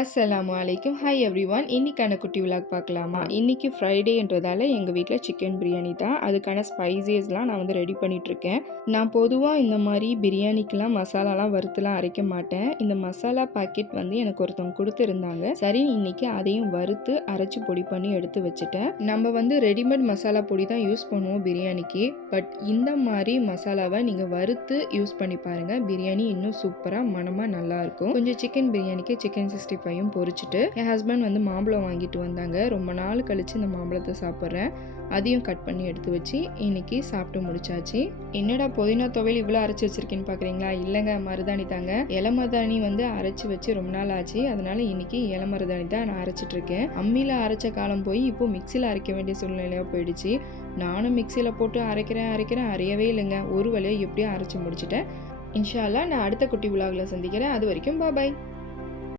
அஸ்ஸலாமு அலைக்கும். Hi everyone. இன்னைக்கான குட்டி விலாக் பார்க்கலாமா? இன்னைக்கு ஃப்ரைடேன்றதால எங்கள் வீட்டில் சிக்கன் பிரியாணி தான். அதுக்கான ஸ்பைசஸ்லாம் நான் வந்து ரெடி பண்ணிகிட்ருக்கேன். நான் பொதுவாக இந்த மாதிரி பிரியாணிக்கெலாம் மசாலாலாம் வறுத்துலாம் அரைக்க மாட்டேன். இந்த மசாலா பாக்கெட் வந்து எனக்கு ஒருத்தவங்க கொடுத்துருந்தாங்க. சரி, இன்னைக்கு அதையும் வறுத்து அரைச்சி பொடி பண்ணி எடுத்து வச்சுட்டேன். நம்ம வந்து ரெடிமேட் மசாலா பொடி தான் யூஸ் பண்ணுவோம் பிரியாணிக்கு. பட் இந்த மாதிரி மசாலாவை நீங்கள் வறுத்து யூஸ் பண்ணி பாருங்கள். பிரியாணி இன்னும் சூப்பராக மனமாக நல்லாயிருக்கும். கொஞ்சம் சிக்கன் பிரியாணிக்கு சிக்கன் 65 பொரிச்சிட்டு என் ஹஸ்பண்ட் வந்து மாம்பழம் வாங்கிட்டு வந்தாங்க. ரொம்ப நாள் கழிச்சு இந்த மாம்பழத்தை சாப்பிட்றேன். அதையும் கட் பண்ணி எடுத்து வச்சு இன்னைக்கு சாப்பிட்டு முடிச்சாச்சு. என்னடா புதினா துவையல் இவ்வளோ அரைச்சி வச்சிருக்கேன்னு பார்க்குறீங்களா? இல்லைங்க, மருதாணி தாங்க. இலை மருதாணி வந்து அரைச்சி வச்சு ரொம்ப நாள் ஆச்சு. அதனால இன்னைக்கு இலை மருதாணி தான் நான் அரைச்சிட்டு இருக்கேன். அம்மியில் அரைச்ச காலம் போய் இப்போ மிக்சியில் அரைக்க வேண்டிய சூழ்நிலையாக போயிடுச்சு. நானும் மிக்சியில் போட்டு அரைக்கிறேன் அரையவே இல்லைங்க. ஒரு வழியாக எப்படியும் அரைச்சி முடிச்சிட்டேன். இன்ஷா அல்லாஹ் நான் அடுத்த குட்டி விலாகில் சந்திக்கிறேன். அது வரைக்கும் பாய்.